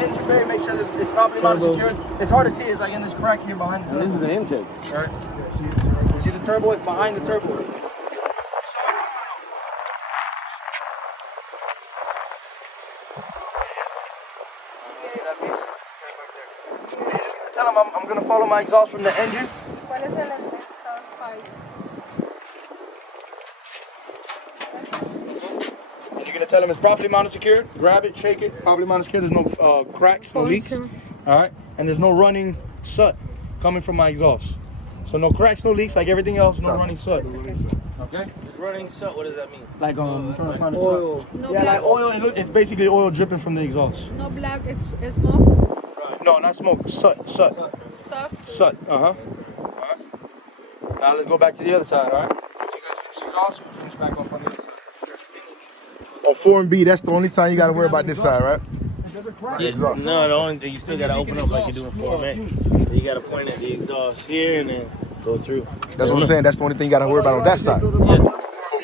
engine bay, make sure it's properly mounted secured. It's hard to see, it's like in this crack here behind the turbo. This is the intake. Right? Yeah, see the turbo? It's behind the turbo. Tell him I'm gonna follow my exhaust from the engine. ¿Cuál es el exhaust pipe? And you're gonna tell him it's properly mounted secured. Grab it, shake it, properly mounted secured. There's no cracks, no leaks. All right, and there's no running soot coming from my exhaust. So no cracks, no leaks, like everything else. No running soot. Okay. Running soot. What does that mean? Like I'm trying to find the Oil. truck. No Yeah, black, like oil. It's basically oil dripping from the exhaust. no black smoke. No, not smoke. Soot. Suck. Soot. All right. Now let's go back to the other side. All right. Once you guys finish exhaust, we'll finish back up on the other side. On 4 and B, that's the only time you gotta worry about this side, right? Yeah, no, the only thing you still gotta open up like you do in 4MA. You gotta point at the exhaust here and then go through. That's what I'm saying. That's the only thing you gotta worry about on that side. Yeah.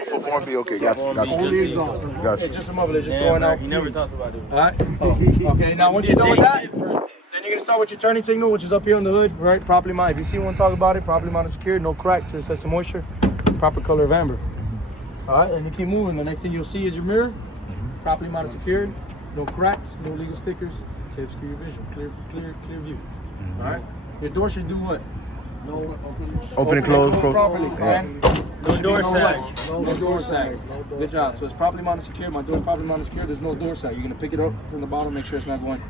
For 4 and B, okay, gotcha. Only exhaust. Hey, Gotcha. just a moment. Just Yeah, going out. he never talked about it. All right. Oh, okay. Now once you're done with that, then you're gonna start with your turning signal, which is up here on the hood, right? Properly mounted. If you see one, talk about it. Properly mounted, secured, no cracks, just has some moisture. Proper color of amber. All right, and you keep moving. The next thing you'll see is your mirror. Properly mounted, secured, no cracks, no legal stickers. To obscure your vision, clear view. All right. Your door should do what? No Open and close. properly. Yeah. And No door sag. No door sag. Good job. So it's properly mounted, secured. My door's properly mounted, secured. There's no door sag. You're gonna pick it up from the bottom, make sure it's not going.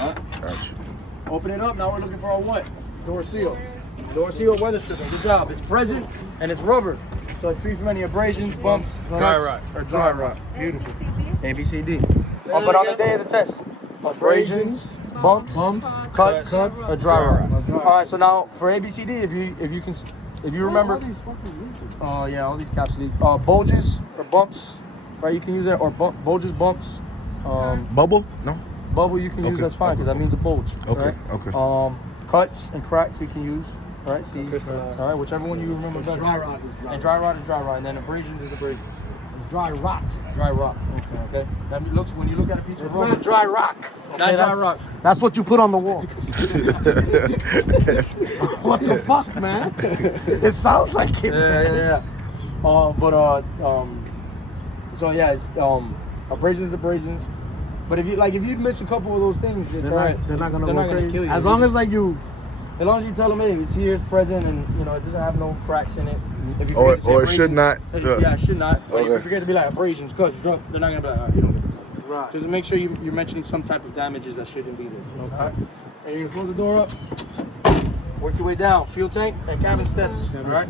All right. Gotcha. Open it up. Now we're looking for a what? Door seal. Door seal weather stripping. Good job. It's present and it's rubber, so it's free from any abrasions, bumps, Dry cuts, rot. or dry rot. Beautiful. ABCD. ABCD. But on the day of the test, abrasions, bumps, cuts, or dry rot. All right. So now for ABCD, if you remember, yeah, all these caps leak. Bulges or bumps, right? You can use that, or bulges, bumps. Bubble? No? Bubble you can use, Okay. that's fine, because that means a bulge. Okay, Right? okay. Cuts and cracks you can use. All right, see. All right, whichever one you remember better. Dry rot is dry. And dry rot is dry rot, and then abrasions is abrasions. It's dry rot. Dry rot. Okay. That looks, when you look at a piece of It's rubber, not dry rock. not dry rot. That's what you put on the wall. What the fuck, man? It sounds like it. Yeah. So yeah, it's abrasions. But if you miss a couple of those things, it's alright. They're not gonna They're go not gonna crazy. kill you. As long as like you. As long as you tell them, hey, it's here, it's present, and you know it doesn't have no cracks in it. If you Or forget to say it should not. Yeah, it should not. Or if you Okay. forget to be like abrasions, cuts, drop, they're not gonna be like, all right, you don't get it. Right. Just make sure you're mentioning some type of damages that shouldn't be there. Okay. All right? And you're gonna close the door up. Work your way down. Fuel tank and cabin steps. All right.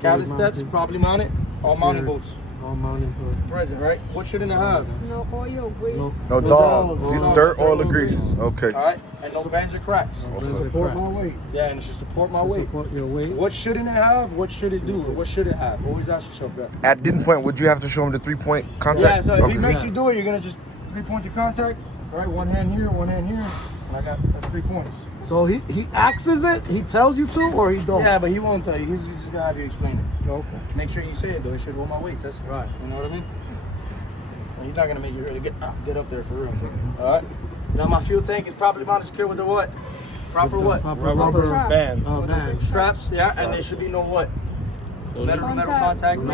Cabin steps, properly mounted. All mounting bolts. All mounted. Present, right? What shouldn't it have? No oil, grease. No dog. Dirt, oil, or grease. Okay. All right. And no bends or cracks. Support my weight. Yeah, and it should support my weight. Support your weight. What shouldn't it have? What should it do? What should it have? Always ask yourself that. At didn't point, would you have to show him the 3-point Yeah, contact? so if he Okay. makes you do it, you're gonna just 3 points of contact. All right, one hand here, and I got that's 3 points. So he axes it. He tells you to, or he don't. Yeah, but he won't tell you. He's just gonna have you explain it. Okay. Make sure you say it though. It should hold my weight. That's Right. You know what I mean? And he's not gonna make you really get up there for real. All right. Now my fuel tank is properly mounted, secure with the what? Proper what? Rubber Bands. Oh, man. Straps. Yeah, and there should be no what? Metal contact. And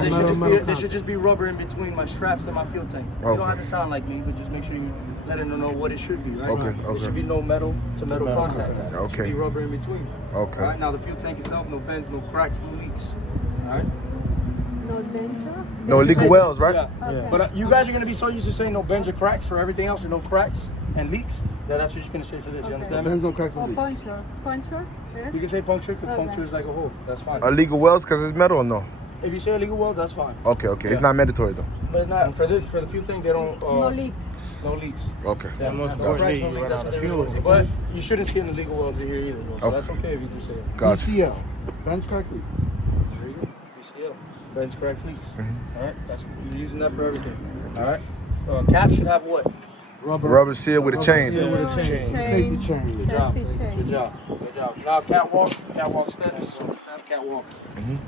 there should just be rubber in between my straps and my fuel tank. You don't have to sound like me, but just make sure you let them know what it should be, right? Okay, There okay. should be no metal to metal contact. There should Okay. be rubber in between. Okay. All right. Now the fuel tank itself, no bends, no cracks, no leaks. All right. No denture. No illegal wells, right? Yeah. Okay. But you guys are gonna be so used to saying no bends or cracks for everything else, or no cracks and leaks. That's what you're gonna say for this. You understand me? no cracks Or puncture. Puncture. You can say puncture because Okay. puncture is like a hole. That's fine. Illegal wells because it's metal or no? If you say illegal welds, that's fine. Okay, okay. It's Yeah. not mandatory though. But it's not for this. For the fuel tank, they don't. No leak. No leaks. Okay. Yeah, most No cracks, importantly, no you leaks. run That's out what of they fuel. really But you shouldn't see an illegal weld here either, bro. So Okay. that's okay if you do say that. Gotcha. DCL. Ben's crack leaks. There you go. BCL. Bends, cracks, leaks. All right. That's you're using that for everything. All right. Cap should have what? Rubber seal with a chain. Seal with a chain. Safety chain. Good job. Safety chain. Good job. Good job. Now catwalk steps. Catwalk.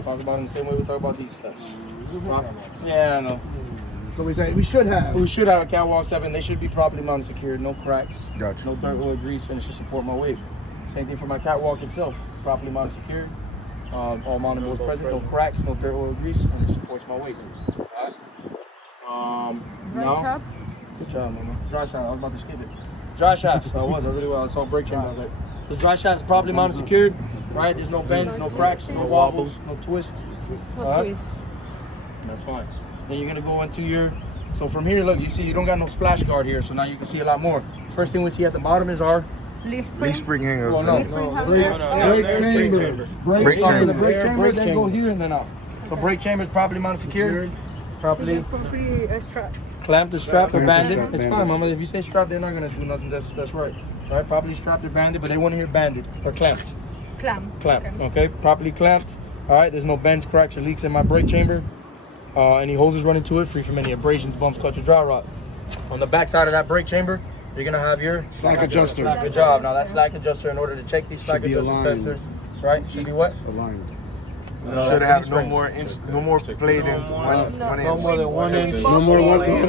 Talk about it in the same way we talk about these steps. Yeah, I know. So we say we should have. We should have a Catwalk 7. They should be properly mounted secured. No cracks. Gotcha. No dirt, oil, grease, and it should support my weight. Same thing for my Catwalk itself. Properly mounted secured. All mounting bolts present. No cracks, no dirt, oil, grease, and it supports my weight. Alright. Right Now. shaft. Good job, mama. Dry shaft. I was about to skip it. Dry shaft. I really was. I saw brake chamber. I was like, so dry shaft is properly mounted secured. Right? There's no bends, no cracks, no wobbles, no twist. No Alright. twist. That's fine. Then you're gonna go into your, so from here, look, you see you don't got no splash guard here, so now you can see a lot more. First thing we see at the bottom is our, Leaf Leaf spring. spring hangers. well, no, Leaf spring has Brake, no- brake chamber. Brake start from the chamber. brake chamber, then go here and then out. So brake chamber is properly mounted secured, properly Properly strapped. clamped, is strapped, or Clamped, banded. strapped, It's banded. fine, mama. If you say strapped, they're not gonna do nothing. That's right. Right? Properly strapped or banded, but they want to hear banded or clamped. Clamp. Clamped. Okay. Okay, properly clamped. All right. There's no bends, cracks, or leaks in my brake chamber. Any hoses running to it, free from any abrasions, bumps, cuts, or dry rot. On the back side of that brake chamber, you're gonna have your Slack adjuster. Good job. Now that slack adjuster, in order to check these slack Should be adjusters aligned. faster, right? Should be what? Aligned. No, Should that's have the no springs. more inch, no more play than one No. inch. No more than 1 inch. No more one inch.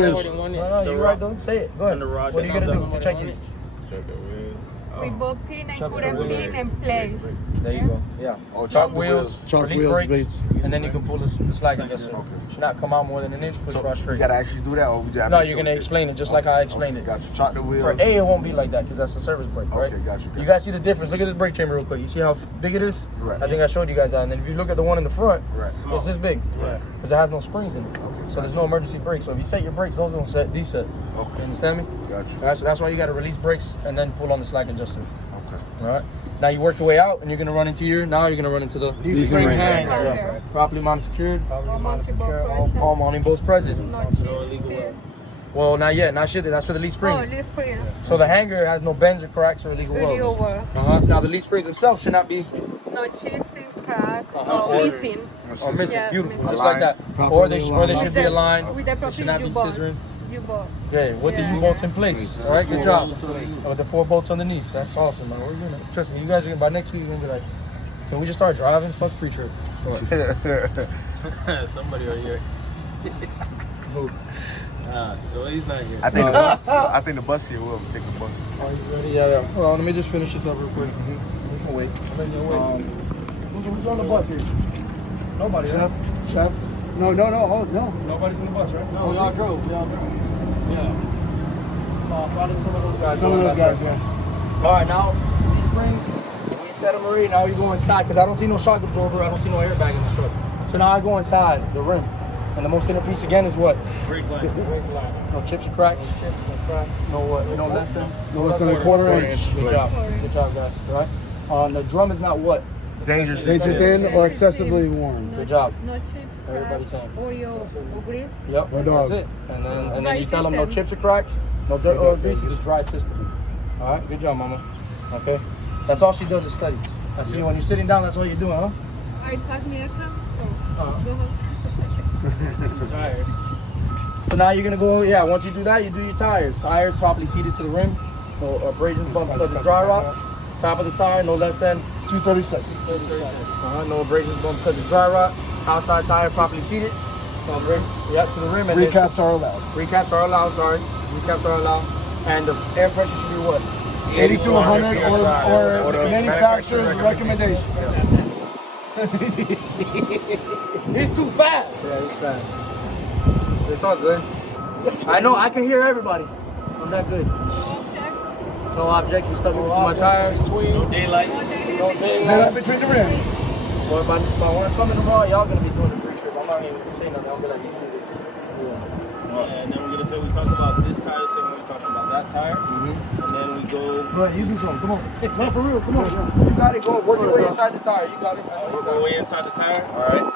No, you're right though. Say it. Go ahead. And the rod What are you that gonna comes do to up. check these? We both pin and Chuck put the a wheels. pin in place. There you go. Yeah. Oh, Chalk the wheels, Chalk release wheels, brakes, baits. and then you can pull the slack adjuster. Okay. Should not come out more than an inch. Push So rod you straight. gotta actually do that, or we just No, you're gonna explain it just like how I explained it. Gotcha. Chalk the wheels. For A, it won't be like that because that's a service brake, right? Okay, gotcha. You guys see the difference? Look at this brake chamber real quick. You see how big it is? Right. I think I showed you guys that. And then if you look at the one in the front, Right. it's this big. Right. Because it has no springs in it. Okay, So there's gotcha. no emergency brakes. So if you set your brakes, those don't set, these set. You Okay. understand me? Gotcha. All right, so that's why you got to release brakes and then pull on the slack adjuster. Okay. All right. Now you work your way out, and you're gonna run into your. Now you're gonna run into the Leaf spring spring hanger. hanger. Yeah. Properly mounted secured. Properly All mounted mounting bolts secured. present. All mounting bolts present. Not cheap. Clear. Well, not yet. Not shit. That's for the leaf Oh, springs. leaf spring. So the hanger has no bends or cracks or illegal Really welds. over. Now the leaf springs themselves should not be No chipping, crack, Uh-huh. or missing. or missing. Yeah, Beautiful, missing. just like that. Properly Or they aligned. should be aligned. With the They proper should not be U-bolt. scissoring. U-bolt. Yeah, with the Yeah. U-bolts in place. All right, good job. With the 4 bolts underneath. That's awesome, man. We're gonna trust me. You guys are gonna by next week. You're gonna be like, can we just start driving? Fuck pre-trip. Somebody over here. Who? So he's not here. I think the bus. I think the bus here will take the bus. Are you ready? Yeah, yeah. Hold on, let me just finish this up real quick. We can wait. Who's on the bus here? Nobody. Chef. Chef. No. Oh, no. Nobody's in the bus, right? No, y'all drove. Yeah. Probably some of those guys. Some of those guys, Right. yeah. All right, now these springs, when you set them already, now you go inside because I don't see no shock absorber. I don't see no airbag in the truck. So now I go inside the rim, and the most inner piece again is what? Brake line. No chips or cracks. No what? No less than. No less than a quarter inch. Good job. Good job, guys. All right. The drum is not what? Dangerous. Dangerous in or excessively warm. No Good job. No chip, Everybody's crack, saying. oil, or grease. Yep. Or dog. That's it. And then Dry you tell them no system. chips or cracks, no dirt or grease. It's a dry system. All right. Good job, mama. Okay. That's all she does is study. I see when you're sitting down. That's all you're doing, huh? I passed my exam, so Uh-huh. go ahead. Tires. So now you're gonna go. Yeah. Once you do that, you do your tires. Tires properly seated to the rim. No abrasions, bumps, cuts, or dry rot. Top of the tire, no less than 237. No abrasions, bumps, cuts, or dry rot. Outside tire properly seated. To the rim. Yeah, to the rim. And then Recaps are allowed. recaps are allowed. Sorry, recaps are allowed. And the air pressure should be what? 80 to 100 or the manufacturer's recommendation. He's too fast. Yeah, he's fast. It's all good. I know. I can hear everybody. I'm that good. No object, No objects. We stuck to my tires. No daylight. no daily No living. daylight. Then between the rims. Well, by when I come in tomorrow, y'all gonna be doing the pre-trip. I'm not even gonna say nothing. I'll be like, you do this. And then we're gonna say we talked about this tire, same way we talked about that tire. And then we go. Go ahead, you do something. Come on. No, for real. Come on. You got it. Go. Work your way inside the tire. You got it. We're going way inside the tire. All right.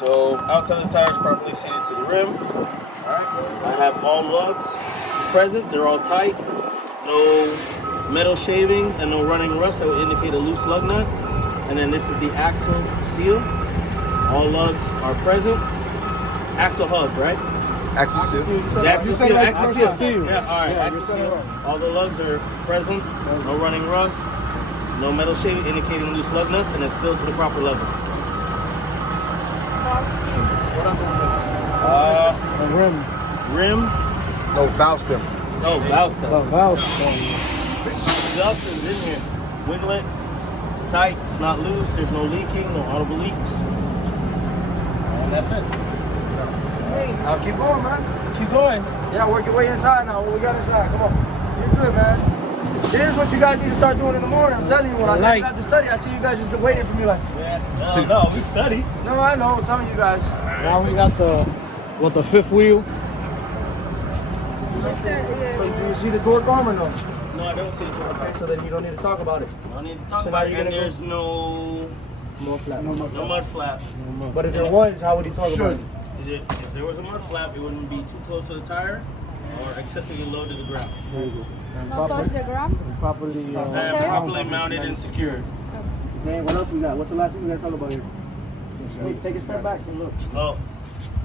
So outside the tire is properly seated to the rim. All right. I have all lugs present. They're all tight. No metal shavings and no running rust that would indicate a loose lug nut. And then this is the axle seal. All lugs are present. Axle hub, right? Axle seal. The axle seal. like Axle axle seal. seal. Yeah. All right. Yeah, Axle you said it seal. right. All the lugs are present. No running rust. No metal shaving indicating loose lug nuts, and it's filled to the proper level. What I'm doing Uh, The rim. rim. No, valve stem. No, valve The stem. valve. Valve stem's in here. Winglet, it's tight. It's not loose. There's no leaking. No audible leaks. And that's it. I'll keep going, man. Keep going. Yeah, work your way inside now. What we got inside? Come on. You're good, man. Here's what you guys need to start doing in the morning. I'm telling you, when I send you out to study, I see you guys just waiting for me like, Yeah. No, we study. no, I know, some of you guys. Now we got the fifth wheel. Yes, sir. So do you see the torque arm or no? No, I don't see it. Okay, so then you don't need to talk about it. I need to talk So about now it. you're And gonna there's no More flat. mud flap. But if there was, how would you talk about it? If there was a mud flap, it wouldn't be too close to the tire or excessively low to the ground. There you go. And Not touch the ground. properly. And properly mounted and secured. Okay, what else we got? What's the last thing we gotta talk about here? Take a step back and look. Oh,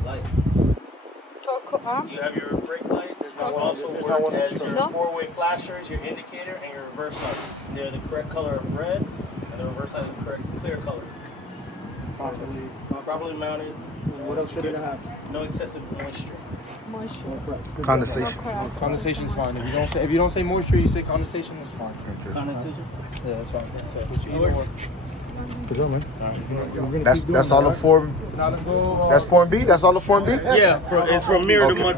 lights. Torque arm. You have your brake lights, which also there's work not one as that's your No? four-way flashers, your indicator, and your reverse light. They're the correct color of red, and the reverse light is the correct clear color. Properly mounted. What else should it have? No excessive moisture. Moisture. Condensation. No crack. Condensation's fine. If you don't say moisture, you say condensation, that's fine. Okay. Condensation. Yeah, that's fine. Which either works. Good job, man. That's all the form. Now let's go. That's form B. That's all the form B. Yeah, it's from mirror to Okay. mud